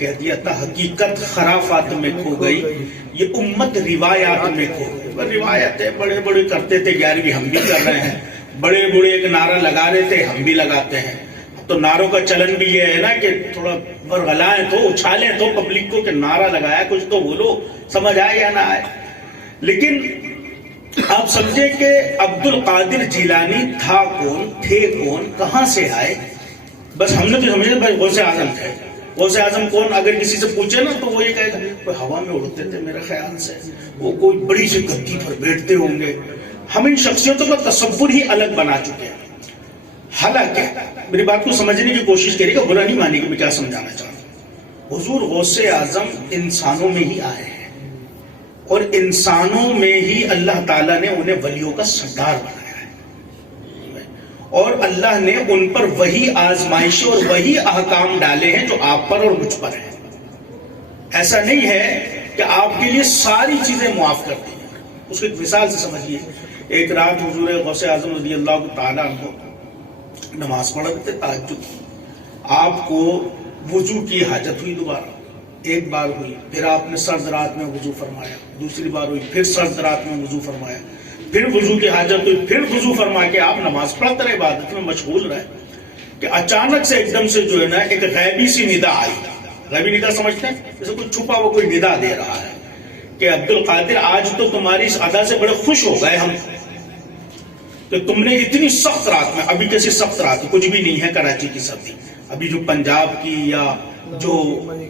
کہہ دیا تھا حقیقت خرافات میں کھو گئی، یہ امت روایات میں کھو گئی۔ روایتیں بڑے بڑے کرتے تھے، 11ویں ہم بھی کر رہے ہیں، بڑے بڑے ایک نعرہ لگا رہے تھے، ہم بھی لگاتے ہیں۔ تو نعروں کا چلن بھی یہ ہے نا کہ تھوڑا ورغلائیں تو اچھالیں تو پبلک کو کہ نعرہ لگایا کچھ تو بولو، سمجھ آئے یا نہ آئے۔ لیکن آپ سمجھے کہ عبد القادر جیلانی تھا کون، تھے کون، کہاں سے آئے؟ بس ہم نے تو سمجھے بھائی غوث اعظم تھے۔ غوث اعظم کون اگر کسی سے پوچھے نا تو وہ یہ کہے گا کوئی ہوا میں اڑتے تھے میرے خیال سے، وہ کوئی بڑی سی گدی پر بیٹھتے ہوں گے۔ ہم ان شخصیتوں کا تصور ہی الگ بنا چکے ہیں۔ حالانکہ میری بات کو سمجھنے کی کوشش کریے گا، برا نہیں مانیے کہ میں کیا سمجھانا چاہتا ہوں۔ حضور غوث اعظم انسانوں میں ہی آئے ہیں، اور انسانوں میں ہی اللہ تعالیٰ نے انہیں ولیوں کا سردار بنایا ہے، اور اللہ نے ان پر وہی آزمائش اور وہی احکام ڈالے ہیں جو آپ پر اور مجھ پر ہیں۔ ایسا نہیں ہے کہ آپ کے لیے ساری چیزیں معاف کر دی ہیں۔ اس کو ایک مثال سے سمجھیے۔ ایک رات حضور غوث اعظم رضی اللہ تعالیٰ عنہ نماز پڑھ رہے تھے، تہجد۔ آپ کو وضو کی حاجت ہوئی، دوبارہ ایک بار ہوئی، پھر آپ نے سرد رات میں وضو فرمایا، دوسری بار ہوئی، پھر سرد رات میں وضو فرمایا، پھر وضو کی حاجت ہوئی، پھر وضو فرما کے آپ نماز پڑھتے رہے، عبادت میں مشغول رہے کہ اچانک سے ایک دم سے جو ہے نا ایک غیبی سی ندا آئی۔ غیبی ندا سمجھتے ہیں؟ جیسے کوئی چھپا ہوا کوئی ندا دے رہا ہے کہ عبد القادر آج تو تمہاری اس ادا سے بڑے خوش ہو گئے ہم کہ تم نے اتنی سخت رات میں، ابھی کیسی سخت رات کچھ بھی نہیں ہے کراچی کی سردی، ابھی جو پنجاب کی یا جو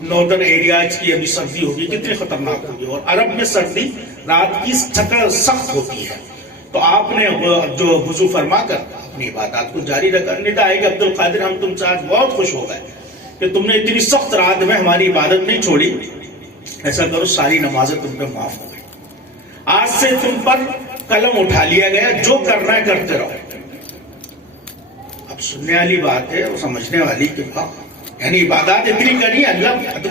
ناردرن ایریاز کی ابھی سردی ہوگی کتنی خطرناک ہوگی، اور عرب میں سردی رات کی سخت ہوتی ہے۔ تو آپ نے جو وضو فرما کر اپنی عبادات کو جاری رکھا، ندا آئے کہ عبد القادر ہم تم سے آج بہت خوش ہو گئے کہ تم نے اتنی سخت رات میں ہماری عبادت نہیں چھوڑی، ایسا کرو ساری نمازیں تم پہ معاف ہو گئی، آج سے تم پر قلم اٹھا لیا گیا، جو کرنا ہے کرتے رہو۔ اب سننے والی بات ہے اور سمجھنے والی کہ یعنی عبادات اتنی کرنی،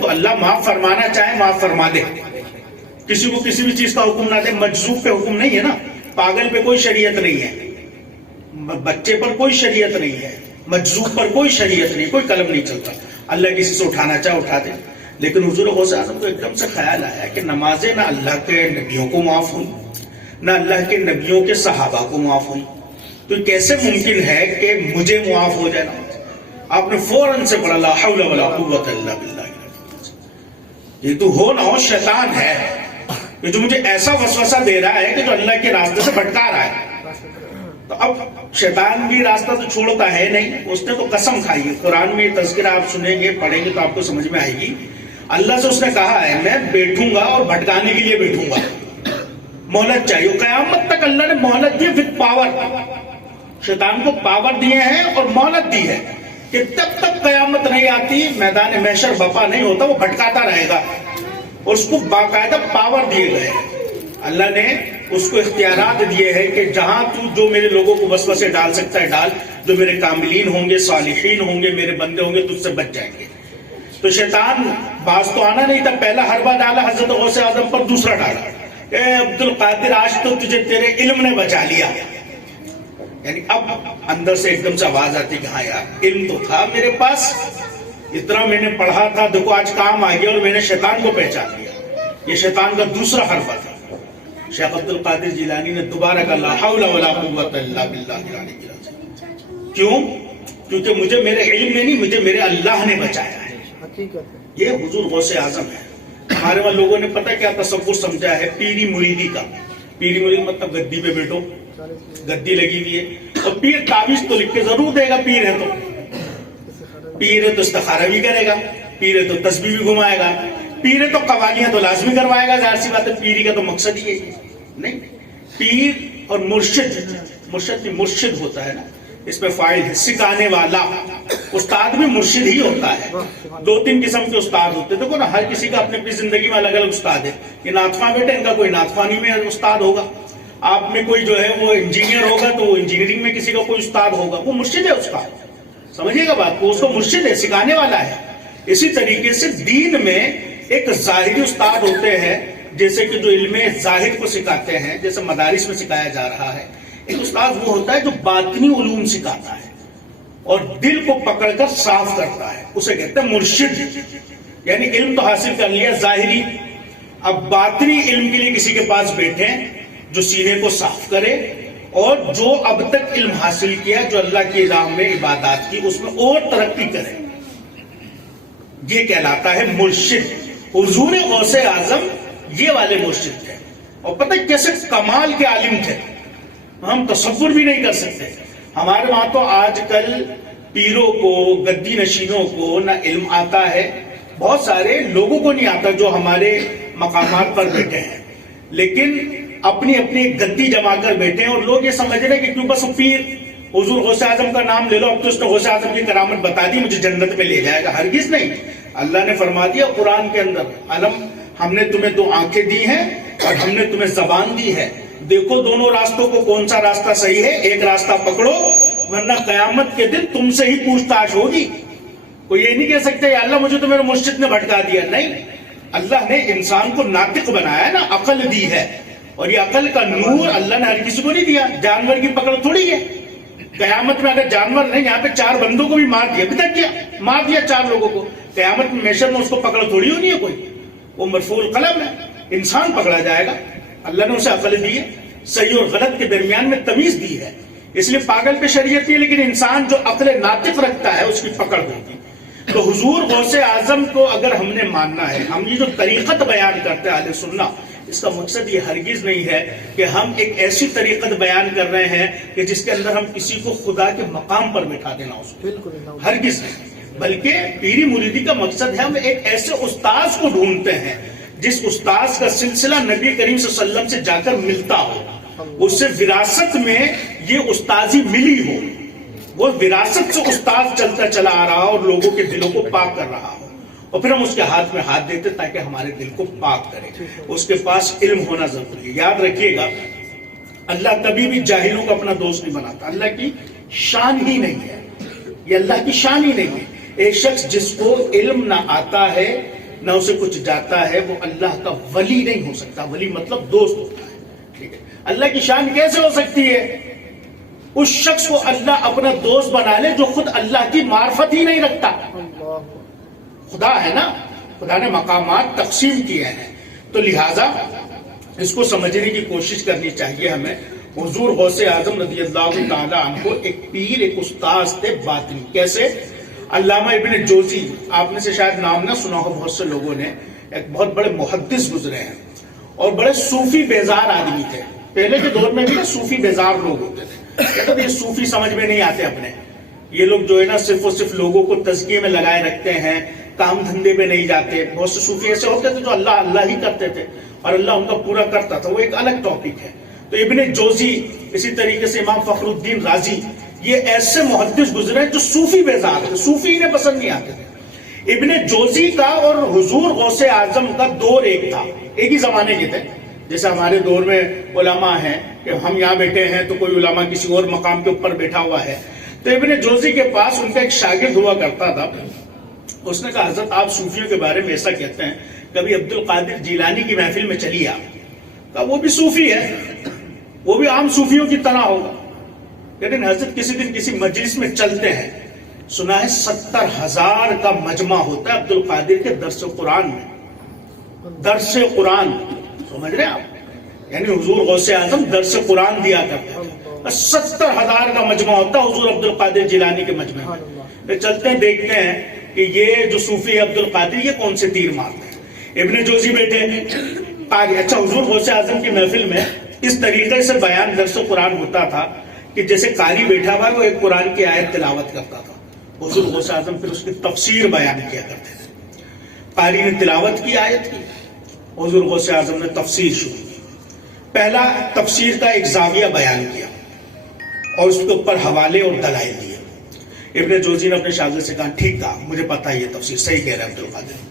اللہ معاف فرمانا چاہے معاف فرما دے، کسی کو کسی بھی چیز کا حکم نہ دے، مجذوب پہ حکم نہیں ہے نا، پاگل پہ کوئی شریعت نہیں ہے، بچے پر کوئی شریعت نہیں ہے، مجذوب پر کوئی شریعت نہیں، کوئی قلم نہیں چلتا۔ اللہ کسی سے اٹھانا چاہے اٹھا دے۔ لیکن حضور غوث اعظم کو ایک دم سے خیال آیا کہ نمازیں نہ اللہ کے نبیوں کو معاف ہوئی، نہ اللہ کے نبیوں کے صحابہ کو معاف ہوئی، تو کیسے ممکن ہے کہ مجھے معاف ہو جائے؟ آپ نے فوراً سے پڑھا لا حول ولا قوت الا باللہ۔ یہ تو ہو نہ ہو شیطان ہے کہ جو مجھے ایسا وسوسہ دے رہا ہے کہ جو اللہ کے راستے سے بھٹکا رہا ہے۔ تو اب شیطان بھی راستہ تو چھوڑتا ہے نہیں، اس نے تو قسم کھائی ہے۔ قرآن میں یہ تذکرہ آپ سنیں گے پڑھیں گے تو آپ کو سمجھ میں آئے گی۔ اللہ سے اس نے کہا ہے میں بیٹھوں گا اور بھٹکانے کے لیے بیٹھوں گا، مہلت چاہیے۔ قیامت تک اللہ نے مہلت دی وتھ پاور، شیطان کو پاور دیے ہیں اور مہلت دی ہے کہ تب تک قیامت نہیں آتی، میدان محشر بپا نہیں ہوتا، وہ بھٹکاتا رہے گا، اور اس کو باقاعدہ پاور دیے گئے ہیں۔ اللہ نے اس کو اختیارات دیے ہیں کہ جہاں تو جو میرے لوگوں کو وسوسے ڈال سکتا ہے ڈال، جو میرے کاملین ہوں گے، صالحین ہوں گے، میرے بندے ہوں گے، تجھ سے بچ جائیں گے۔ تو شیطان باز تو آنا نہیں تھا، پہلا حربہ ڈالا حضرت غوث اعظم پر، دوسرا ڈالا اے عبد القادر آج تو تجھے تیرے علم نے بچا لیا۔ یعنی اب اندر سے ایک دم سے آواز آتی کہ ہاں یار علم تو تھا میرے پاس، اتنا میں نے پڑھا تھا، دیکھو آج کام آ گیا اور میں نے شیطان کو پہچان لیا۔ یہ شیطان کا دوسرا حربہ تھا۔ شیخ عبد القادر جیلانی نے دوبارہ کہا لا حول ولا قوت الا باللہ العلی العظیم۔ کیوں؟ کیونکہ مجھے میرے علم نے نہیں، مجھے میرے اللہ نے بچایا ہے۔ یہ حضور غوث اعظم ہے۔ ہمارے وہاں لوگوں نے پتہ کیا تصور سمجھا ہے پیری مریدی کا۔ پیری مریدی مطلب گدی پہ بیٹھو، گدی لگی ہوئی ہے، اور پیر تعویذ تو لکھ کے ضرور دے گا، پیر ہے تو، پیر ہے تو استخارہ بھی کرے گا، پیر ہے تو تسبیح بھی گھمائے گا، پیر ہے تو قوالیاں تو لازمی کروائے گا۔ ظاہر سی بات ہے پیری کا تو مقصد ہی ہے نہیں۔ پیر اور مرشد، مرشد بھی مرشد ہوتا ہے نا، اس میں فاعل ہے، سکھانے والا۔ استاد بھی مرشد ہی ہوتا ہے۔ دو تین قسم کے استاد ہوتے ہیں، دیکھو نا ہر کسی کا اپنی اپنی زندگی میں الگ الگ استاد ہے۔ یہ ناتخواں بیٹے ان کا کوئی ناتخوانی میں استاد ہوگا، آپ میں کوئی جو ہے وہ انجینئر ہوگا تو وہ انجینئرنگ میں کسی کا کوئی استاد ہوگا، وہ مرشد ہے اس کا، سمجھیے گا بات کو، اس کو مرشد ہے، سکھانے والا ہے۔ اسی طریقے سے دین میں ایک ظاہری استاد ہوتے ہیں، جیسے کہ جو علم ظاہر کو سکھاتے ہیں، جیسے مدارس میں سکھایا جا رہا ہے۔ ایک استاد وہ ہوتا ہے جو باطنی علوم سکھاتا ہے اور دل کو پکڑ کر صاف کرتا ہے، اسے کہتے ہیں مرشد۔ یعنی علم تو حاصل کر لیا ظاہری، اب باطنی علم کے لیے کسی کے پاس بیٹھے جو سینے کو صاف کرے اور جو اب تک علم حاصل کیا جو اللہ کی راہ میں عبادات کی اس میں اور ترقی کرے، یہ کہلاتا ہے مرشد۔ حضور غوث اعظم یہ والے مرشد تھے، اور پتہ کیسے کمال کے عالم تھے، ہم تصور بھی نہیں کر سکتے۔ ہمارے وہاں تو آج کل پیروں کو، گدی نشینوں کو نہ علم آتا ہے، بہت سارے لوگوں کو نہیں آتا جو ہمارے مقامات پر بیٹھے ہیں، لیکن اپنی اپنی گدی جما کر بیٹھے ہیں، اور لوگ یہ سمجھ رہے ہیں کہ کیوں بس پیر حضور غوث اعظم کا نام لے لو، اب تو اس نے غوث اعظم کی کرامت بتا دی، مجھے جنت میں لے جائے گا۔ ہرگز نہیں، اللہ نے فرما دیا قرآن کے اندر، علم ہم نے تمہیں 2 آنکھیں دی ہیں اور ہم نے تمہیں زبان دی ہے، دیکھو دونوں راستوں کو کون سا راستہ صحیح ہے، ایک راستہ پکڑو ورنہ قیامت کے دن تم سے ہی پوچھ تاچھ ہوگی۔ کوئی یہ نہیں کہہ سکتے یا اللہ مجھے تو میرے مرشد نے بھٹکا دیا، نہیں، اللہ نے انسان کو ناطق بنایا نا، عقل دی ہے، اور یہ عقل کا نور اللہ نے ہر کسی کو نہیں دیا، جانور کی پکڑ تھوڑی ہے۔ قیامت میں اگر جانور نہیں، یہاں پہ 4 بندوں کو بھی مار دیا، ابھی تک کیا مار دیا 4 لوگوں کو، قیامت میں محشر میں اس کو پکڑ تھوڑی ہونی ہے کوئی، وہ مرفوع القلم ہے، انسان پکڑا جائے گا۔ اللہ نے اسے عقل دی ہے، صحیح اور غلط کے درمیان میں تمیز دی ہے، اس لیے پاگل پہ شریعت نہیں، لیکن انسان جو عقل ناطق رکھتا ہے اس کی پکڑ ہوتی۔ تو حضور غوث اعظم کو اگر ہم نے ماننا ہے، ہم یہ جو طریقت بیان کرتے ہیں اہل سنت، اس کا مقصد یہ ہرگز نہیں ہے کہ ہم ایک ایسی طریقت بیان کر رہے ہیں کہ جس کے اندر ہم کسی کو خدا کے مقام پر بٹھا دینا، اس کو ہرگز نہیں، بلکہ پیری مریدی کا مقصد ہے ہم ایک ایسے استاذ کو ڈھونڈتے ہیں جس استاذ کا سلسلہ نبی کریم صلی اللہ علیہ وسلم سے جا کر ملتا ہو، اس سے وراثت میں یہ استاذی ملی ہو، وہ وراثت سے استاذ چلتا چلا آ رہا اور لوگوں کے دلوں کو پاک کر رہا ہو، اور پھر ہم اس کے ہاتھ میں ہاتھ دیتے تاکہ ہمارے دل کو پاک کرے۔ اس کے پاس علم ہونا ضروری ہے۔ یاد رکھیے گا، اللہ کبھی بھی جاہلوں کو اپنا دوست نہیں بناتا، اللہ کی شان ہی نہیں ہے، یہ اللہ کی شان ہی نہیں ہے۔ ایک شخص جس کو علم نہ آتا ہے نہ اسے کچھ جاتا ہے، وہ اللہ کا ولی نہیں ہو سکتا۔ ولی مطلب دوست ہوتا ہے، ٹھیک ہے؟ اللہ کی شان کیسے ہو سکتی ہے؟ اس شخص کو اللہ اپنا دوست بنا لے جو خود اللہ کی معرفت ہی نہیں رکھتا۔ خدا ہے نا، خدا نے مقامات تقسیم کیے ہیں، تو لہٰذا اس کو سمجھنے کی کوشش کرنی چاہیے ہمیں۔ حضور غوث اعظم رضی اللہ تعالیٰ عنہ ایک پیر، ایک استاذ تھے باطنی۔ کیسے؟ علامہ ابن جوزی، آپ نے سے شاید نام نہ سنا ہو بہت سے لوگوں نے، ایک بہت بڑے محدث گزرے ہیں اور بڑے صوفی بیزار آدمی تھے۔ پہلے کے دور میں بھی نا صوفی بیزار لوگ ہوتے تھے، کہتے تھے یہ صوفی سمجھ میں نہیں آتے اپنے، یہ لوگ جو ہے نا صرف اور صرف لوگوں کو تزکیے میں لگائے رکھتے ہیں، کام دھندے پہ نہیں جاتے۔ بہت سے صوفی ایسے ہوتے تھے جو اللہ اللہ ہی کرتے تھے اور اللہ ان کا پورا کرتا تھا، وہ ایک الگ ٹاپک ہے۔ تو ابن جوزی، اسی طریقے سے امام فخر الدین رازی، یہ ایسے محدث گزرے جو صوفی بیزار تھے، صوفی انہیں پسند نہیں آتے تھے۔ ابن جوزی کا اور حضور غوث اعظم کا دور ایک تھا، ایک ہی زمانے کے تھے۔ جیسے ہمارے دور میں علماء ہیں کہ ہم یہاں بیٹھے ہیں تو کوئی علماء کسی اور مقام کے اوپر بیٹھا ہوا ہے، تو ابن جوزی کے پاس ان کا ایک شاگرد ہوا کرتا تھا۔ اس نے کہا حضرت آپ صوفیوں کے بارے میں ایسا کہتے ہیں، کبھی عبد القادر جیلانی کی محفل میں چلیے آپ۔ کہا وہ بھی صوفی ہے، وہ بھی عام صوفیوں کی طرح ہوگا، لیکن حضرت کسی دن کسی مجلس میں چلتے ہیں، سنا ہے 70,000 کا مجمع ہوتا ہے عبد القادر کے درس قرآن میں، درس قرآن، سمجھ رہے ہیں آپ؟ یعنی حضور غوث اعظم درس قرآن دیا کرتے ہیں، 70,000 کا مجمع ہوتا ہے حضور عبد القادر جیلانی کے مجمع میں۔ چلتے ہیں دیکھتے ہیں کہ یہ جو صوفی ہے عبد القادر، یہ کون سے تیر مارتے ہیں۔ ابن جوزی بیٹھے ہیں، اچھا حضور غوث اعظم کی محفل میں اس طریقے سے بیان درس قرآن ہوتا تھا کہ جیسے قاری بیٹھا ہوا ہے وہ ایک قرآن کی آیت تلاوت کرتا تھا، حضور غوث اعظم پھر اس کی تفسیر بیان کیا کرتے تھے۔ قاری نے تلاوت کی آیت کی، حضور غوث اعظم نے تفسیر شروع کی۔ پہلا تفسیر کا ایک زاویہ بیان کیا اور اس کے اوپر حوالے اور دلائل دیے۔ ابن جوزی نے اپنے شاگرد سے کہا ٹھیک کہا، مجھے پتا ہے یہ تفسیر صحیح کہہ رہا ہے عبد القادر۔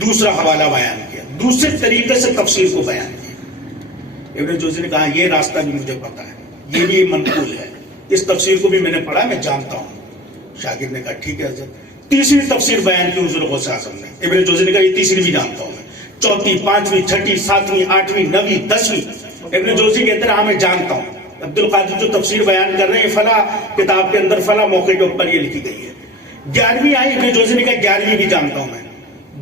دوسرا حوالہ بیان کیا، دوسرے طریقے سے تفسیر کو بیان کیا۔ ابن جوزی نے کہا یہ راستہ بھی مجھے پتا ہے، یہ بھی منقول ہے، اس تفسیر کو بھی میں نے پڑھا، میں جانتا ہوں۔ شاگرد نے کہا ٹھیک ہے حضرت۔ تیسری تفسیر بیان کی حضور غوث اعظم نے۔ ابن جوزی نے کہا یہ تیسری بھی جانتا ہوں میں، چوتھی، پانچویں، چھٹی، ساتویں، آٹھویں، نویں، 10ویں۔ ابن جوزی کہتے ہیں ہاں میں جانتا ہوں، عبد القادر جو تفسیر بیان کر رہے ہیں فلاں کتاب کے اندر فلاں موقع کے اوپر یہ لکھی گئی ہے۔ 11ویں آئی، ابن جوزی نے کہا 11ویں بھی جانتا ہوں میں،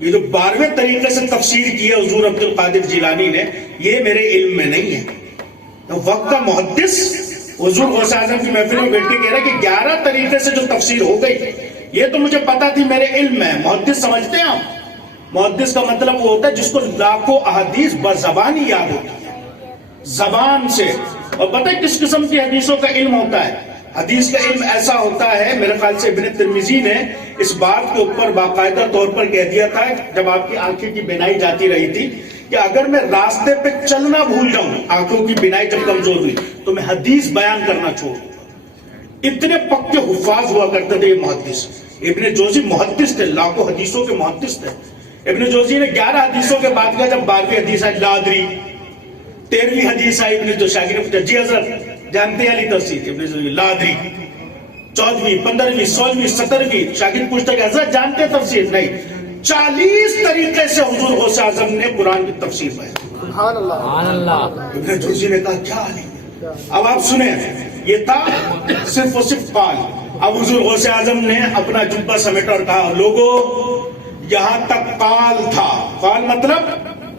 یہ جو 12ویں طریقے سے تفسیر کی ہے حضور عبد القادر جیلانی نے, یہ میرے علم میں نہیں ہے. وقت کا محدث حضور غوث اعظم کی محفل میں بیٹھ کے کہہ رہا ہے کہ 11 طریقے سے جو تفسیر ہو گئی یہ تو مجھے پتا تھی, میرے علم میں. محدث سمجھتے ہیں آپ, محدث کا مطلب وہ ہوتا ہے جس کو لاکھوں احادیث بزبان ہی یاد ہوتی ہے, زبان سے. اور پتہ ہے کس قسم کی حدیثوں کا علم ہوتا ہے؟ حدیث کا علم ایسا ہوتا ہے, میرے خیال سے ابن ترمذی نے اس بات کے اوپر باقاعدہ طور پر کہہ دیا تھا جب آپ کی آنکھیں کی بینائی جاتی رہی تھی کہ اگر میں راستے پہ چلنا بھول جاؤں, آنکھوں کی بینائی جب کمزور ہوئی, تو میں حدیث بیان کرنا چھوڑ دوں گا. اتنے پکے حفاظ ہوا کرتے تھے یہ محدث. ابن جوزی محدث تھے, لاکھوں حدیثوں کے محدث تھے. ابن جوزی نے 11 حدیثوں کے بعد کہا, جب 12ویں حدیث آئی لا ادری, 13ویں حدیث آئی ابن جو شاگرد پوچھا جی حضرت جانتے ہیں علی تفسیر, ابن جوزی لا ادری. 14ویں 15ویں 16ویں 17ویں شاگرد پوچھتا کہ حضرت جانتے ہیں تفسیر؟ نہیں. 40 طریقے سے حضور غوث اعظم نے قرآن کی تفسیر بیان. سبحان اللہ. ابن جوزی نے کہا کیا علی. اب آپ سنیں, یہ تھا صرف و صرف قال. اب حضور غوث اعظم نے اپنا جبہ سمیٹا اور کہا لوگوں یہاں تک قال تھا. قال مطلب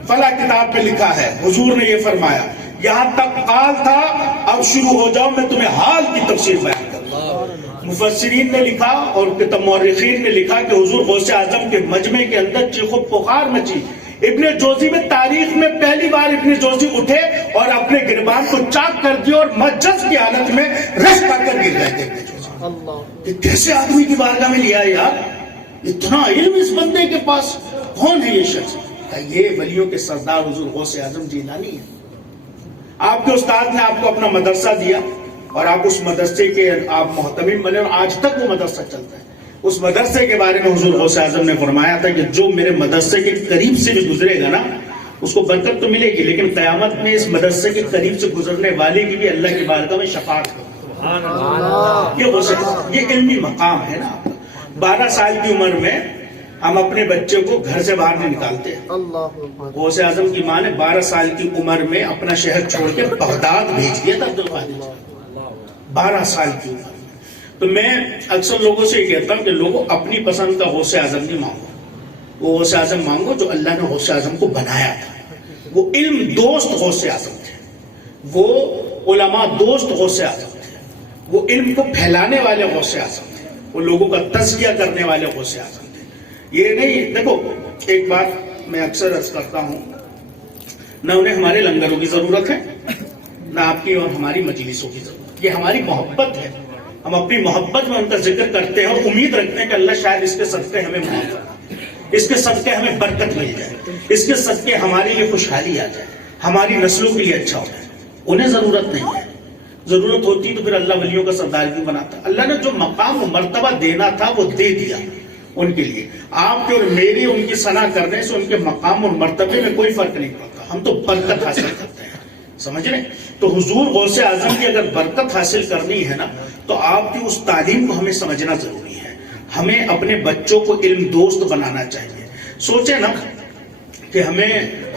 فلاں کتاب پہ لکھا ہے, حضور نے یہ فرمایا, یہاں تک قال تھا, اب شروع ہو جاؤ میں تمہیں حال کی تفسیر بیان کروں. مفسرین نے لکھا اور مورخین نے لکھا کہ حضور غوث اعظم کے مجمع کے اندر چیخ و پکار مچی. ابن جوزی میں تاریخ میں پہلی بار ابن جوزی اٹھے اور اپنے گربان کو چاک کر دیا اور مجز کی حالت میں رش پا کر گر گئے تھے. کہ کیسے آدمی کی بارگاہ میں لیا یار, اتنا علم اس بندے کے پاس, کون ہے یہ شخص؟ یہ ولیوں کے سردار حضور غوث اعظم جیلانی ہے. آپ کے استاد نے آپ کو اپنا مدرسہ دیا اور آپ اس مدرسے کے آپ محتمم بنے اور آج تک وہ مدرسہ چلتا ہے. اس مدرسے کے بارے میں حضور غوث اعظم نے فرمایا تھا کہ جو میرے مدرسے کے قریب سے بھی گزرے گا نا اس کو برکت تو ملے گی, لیکن قیامت میں اس مدرسے کے قریب سے گزرنے والے کی بھی اللہ کی بارگاہ میں شفاعت ہوگی. یہ علمی مقام ہے نا. 12 سال کی عمر میں ہم اپنے بچے کو گھر سے باہر نہیں نکالتے. غوث اعظم کی ماں نے 12 سال کی عمر میں اپنا شہر چھوڑ کے بغداد بھیج دیا تھا عبد القادر. 12 سال کی عمر. تو میں اکثر لوگوں سے یہ کہتا ہوں کہ لوگوں اپنی پسند کا غوث اعظم نہیں مانگو, وہ غوث اعظم مانگو جو اللہ نے غوث اعظم کو بنایا تھا. وہ علم دوست غوث اعظم تھے, وہ علماء دوست غوث اعظم تھے, وہ علم کو پھیلانے والے غوث اعظم تھے, وہ لوگوں کا تزکیہ کرنے والے غوث اعظم تھے. یہ نہیں, دیکھو ایک بات میں اکثر عرض کرتا ہوں, نہ انہیں ہمارے لنگروں کی ضرورت ہے نہ آپ کی اور ہماری مجلسوں کی ضرورت. یہ ہماری محبت ہے, ہم اپنی محبت میں ان کا ذکر کرتے ہیں اور امید رکھتے ہیں کہ اللہ شاید اس کے صدقے ہمیں معاف کرے, اس کے صدقے ہمیں برکت مل جائے, اس کے صدقے ہمارے لیے خوشحالی آ جائے, ہماری نسلوں کے لیے اچھا ہو جائے. انہیں ضرورت نہیں ہے. ضرورت ہوتی تو پھر اللہ ولیوں کا سردار کیوں بناتا؟ اللہ نے جو مقام و مرتبہ دینا تھا وہ دے دیا ان کے لیے. آپ کے اور میری ان کی ثنا کرنے سے ان کے مقام اور مرتبے میں کوئی فرق نہیں پڑتا. ہم تو برکت حاصل کرتے ہیں, سمجھ رہے؟ تو حضور غوث اعظم کی اگر برکت حاصل کرنی ہے نا تو آپ کی اس تعلیم کو ہمیں سمجھنا ضروری ہے. ہمیں اپنے بچوں کو علم دوست بنانا چاہیے. سوچیں نا کہ ہمیں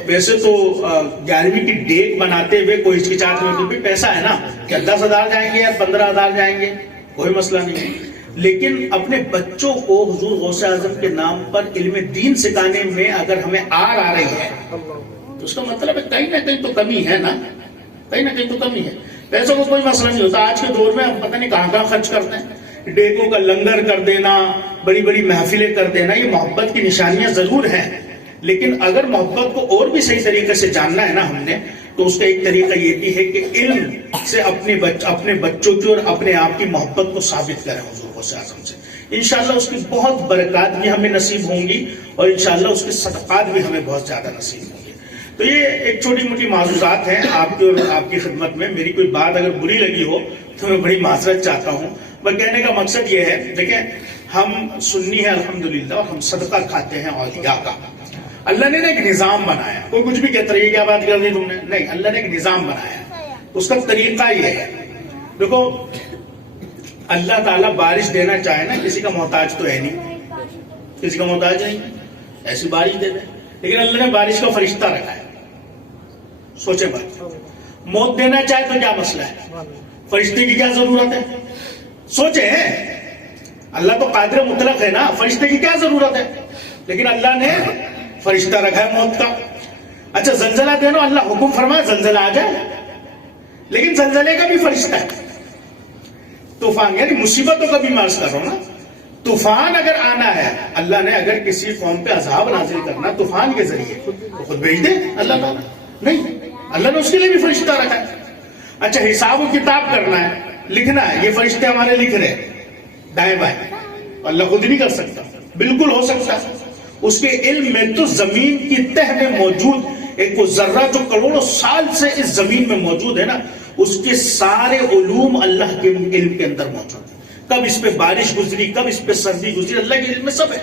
ویسے تو 11ویں کی ڈیٹ بناتے ہوئے کوئی ہچکچاہٹ نہیں ہوتی, پیسہ ہے نا, کیا 10,000 جائیں گے یا 15,000 جائیں گے, کوئی مسئلہ نہیں ہے. لیکن اپنے بچوں کو حضور غوث اعظم کے نام پر علم دین سکھانے میں اگر ہمیں آ رہی ہے تو اس کا مطلب ہے کہیں نہ کہیں تو کمی ہے نا, کہیں نہ کہیں تو کمی ہے. پیسوں کو کوئی مسئلہ نہیں ہوتا. آج کے دور میں ہم پتہ نہیں کہاں کہاں خرچ کرتے ہیں. ڈیکوں کا لنگر کر دینا, بڑی بڑی محفلیں کر دینا, یہ محبت کی نشانیاں ضرور ہیں, لیکن اگر محبت کو اور بھی صحیح طریقے سے جاننا ہے نا ہم نے, تو اس کا ایک طریقہ یہ بھی ہے کہ علم سے اپنے بچوں کی اور اپنے آپ کی محبت کو ثابت کریں حضور غوث اعظم سے. انشاءاللہ اس کی بہت برکات بھی ہمیں نصیب ہوں گی اور انشاءاللہ اس کے صدقات بھی ہمیں بہت زیادہ نصیب ہوں گے. تو یہ ایک چھوٹی موٹی معذورات ہیں آپ کی اور آپ کی خدمت میں. میری کوئی بات اگر بری لگی ہو تو میں بڑی معذرت چاہتا ہوں. میں کہنے کا مقصد یہ ہے, دیکھیں ہم سنی ہیں الحمدللہ اور ہم صدقہ کھاتے ہیں اولیاء کا. اللہ نے ایک نظام بنایا. کوئی کچھ بھی کہتا رہیے کیا بات کر دی تم نے, نہیں, اللہ نے ایک نظام بنایا. اس کا طریقہ یہ ہے, دیکھو اللہ تعالیٰ بارش دینا چاہے نا, کسی کا محتاج تو ہے نہیں, کسی کا محتاج نہیں, ایسی بارش دے دے. لیکن اللہ نے بارش کا فرشتہ رکھا ہے. سوچے بات, موت دینا چاہے تو کیا مسئلہ ہے, فرشتے کی کیا ضرورت ہے؟ سوچے اللہ تو قادر مطلق ہے نا, فرشتے کی کیا ضرورت ہے, لیکن اللہ نے فرشتہ رکھا ہے موت کا. اچھا زلزلہ دینا, اللہ حکم فرمائے زلزلہ آ جائے, لیکن زلزلے کا بھی فرشتہ ہے. طوفان یعنی مصیبتوں کا بھی مارس کر رہا ہوں نا, طوفان اگر آنا ہے, اللہ نے اگر کسی قوم پہ عذاب نازل کرنا طوفان کے ذریعے تو خود بھیج دے اللہ تعالیٰ, نہیں, اللہ نے اس کے لیے بھی فرشتہ رکھا ہے. اچھا حساب و کتاب کرنا ہے, لکھنا ہے, یہ فرشتے ہمارے لکھ رہے ہیں دائیں بائیں, اللہ خود نہیں کر سکتا, بالکل ہو سکتا ہے. اس کے علم میں تو زمین کی تہ میں موجود ایک وہ ذرہ جو کروڑوں سال سے اس زمین میں موجود ہے نا, اس کے سارے علوم اللہ کے علم کے اندر موجود ہیں. کب اس پہ بارش گزری, کب اس پہ سردی گزری, اللہ کے علم میں سب ہے,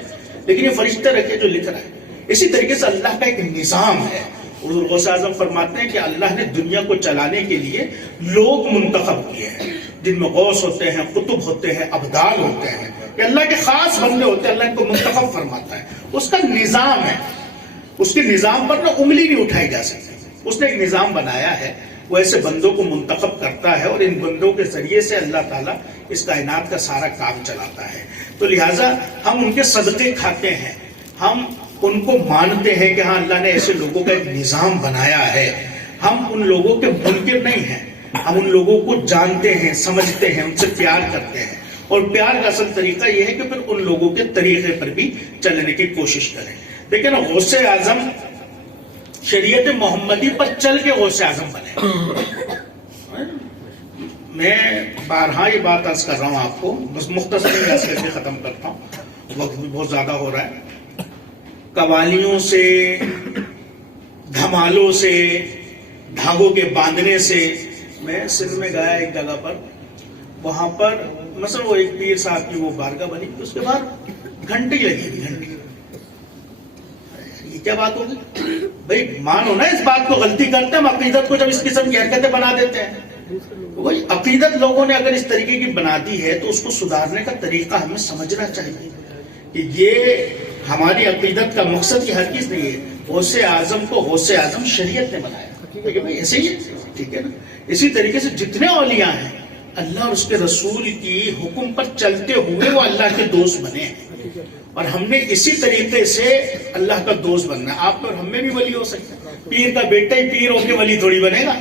لیکن یہ فرشتے رکھے جو لکھ رہا ہے. اسی طریقے سے اللہ کا ایک نظام ہے. غوث اعظم فرماتے ہیں کہ اللہ نے دنیا کو چلانے کے لیے لوگ منتخب کیے ہیں, جن میں غوث ہوتے ہیں, قطب ہوتے ہیں, ابدال ہوتے ہیں, کہ اللہ کے خاص بندے ہوتے ہیں, اللہ ان کو منتخب فرماتا ہے. اس کا نظام ہے, اس کے نظام پر نہ انگلی نہیں اٹھائی جا سکتی. اس نے ایک نظام بنایا ہے, وہ ایسے بندوں کو منتخب کرتا ہے, اور ان بندوں کے ذریعے سے اللہ تعالیٰ اس کائنات کا سارا کام چلاتا ہے. تو لہٰذا ہم ان کے صدقے کھاتے ہیں, ہم ان کو مانتے ہیں کہ ہاں اللہ نے ایسے لوگوں کا ایک نظام بنایا ہے. ہم ان لوگوں کے منکر نہیں ہیں, ہم ان لوگوں کو جانتے ہیں, سمجھتے ہیں, ان سے پیار کرتے ہیں, اور پیار کا اصل طریقہ یہ ہے کہ پھر ان لوگوں کے طریقے پر بھی چلنے کی کوشش کریں. دیکھیں نا, غوث اعظم شریعت محمدی پر چل کے غوث اعظم بنے. میں بارہا یہ بات عرض کر رہا ہوں آپ کو, بس مختصر عرض کر کے ختم کرتا ہوں, وقت بھی بہت زیادہ ہو رہا ہے. قوالیوں سے, دھمالوں سے, دھاگوں کے باندھنے سے, میں سندھ میں گیا ایک جگہ پر, وہاں پر مثلا وہ ایک پیر صاحب کی وہ بارگاہ بنی, اس کے بعد گھنٹی لگی ہوئی, گھنٹی. یہ کیا بات ہوگی بھائی, مانو نا اس بات کو غلطی کرتے ہیں ہم عقیدت کو, جب اس قسم کی حرکتیں بنا دیتے ہیں. وہی عقیدت لوگوں نے اگر اس طریقے کی بنا دی ہے تو اس کو سدھارنے کا طریقہ ہمیں سمجھنا چاہیے کہ یہ ہماری عقیدت کا مقصد یہ ہر چیز نہیں ہے. غوث اعظم کو غوث اعظم شریعت نے بنایا, ٹھیک ہے بھائی, ایسے ہی ٹھیک ہے نا. اسی طریقے سے جتنے اولیاء ہیں اللہ اور اس کے رسول کی حکم پر چلتے ہوئے وہ اللہ کے دوست بنے ہیں, اور ہم نے اسی طریقے سے اللہ کا دوست بننا ہے. آپ اور ہم میں بھی ولی ہو سکتے ہیں, پیر کا بیٹا ہی پیر ہو کے ولی تھوڑی بنے گا,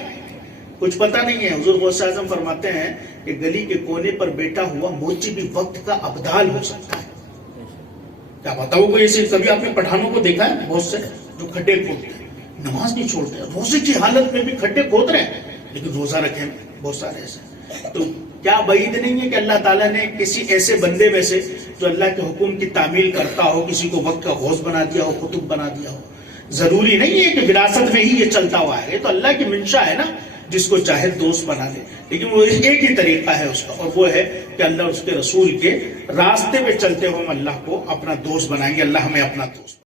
کچھ پتہ نہیں ہے. حضور غوث اعظم فرماتے ہیں کہ گلی کے کونے پر بیٹا ہوا موچی بھی وقت کا ابدال ہو سکتا ہے. کیا بتاؤ کوئی ایسے, کبھی آپ نے پٹھانوں کو دیکھا ہے بہت سے جو کھڈے کھودتے ہیں, نماز نہیں چھوڑتے, روزے کی حالت میں بھی کھڈے کھود رہے ہیں, لیکن روزہ رکھے ہیں, بہت سارے ایسے. تو کیا بعید نہیں ہے کہ اللہ تعالیٰ نے کسی ایسے بندے میں سے جو اللہ کے حکم کی تعمیل کرتا ہو, کسی کو وقت کا غوث بنا دیا ہو, قطب بنا دیا ہو. ضروری نہیں ہے کہ وراثت میں ہی یہ چلتا ہوا ہے, تو اللہ کی منشا ہے نا, جس کو چاہے دوست بنا دے, لیکن وہ ایک ہی طریقہ ہے اس کا, اور وہ ہے کہ اللہ اور اس کے رسول کے راستے پہ چلتے ہوئے ہم اللہ کو اپنا دوست بنائیں گے. اللہ ہمیں اپنا دوست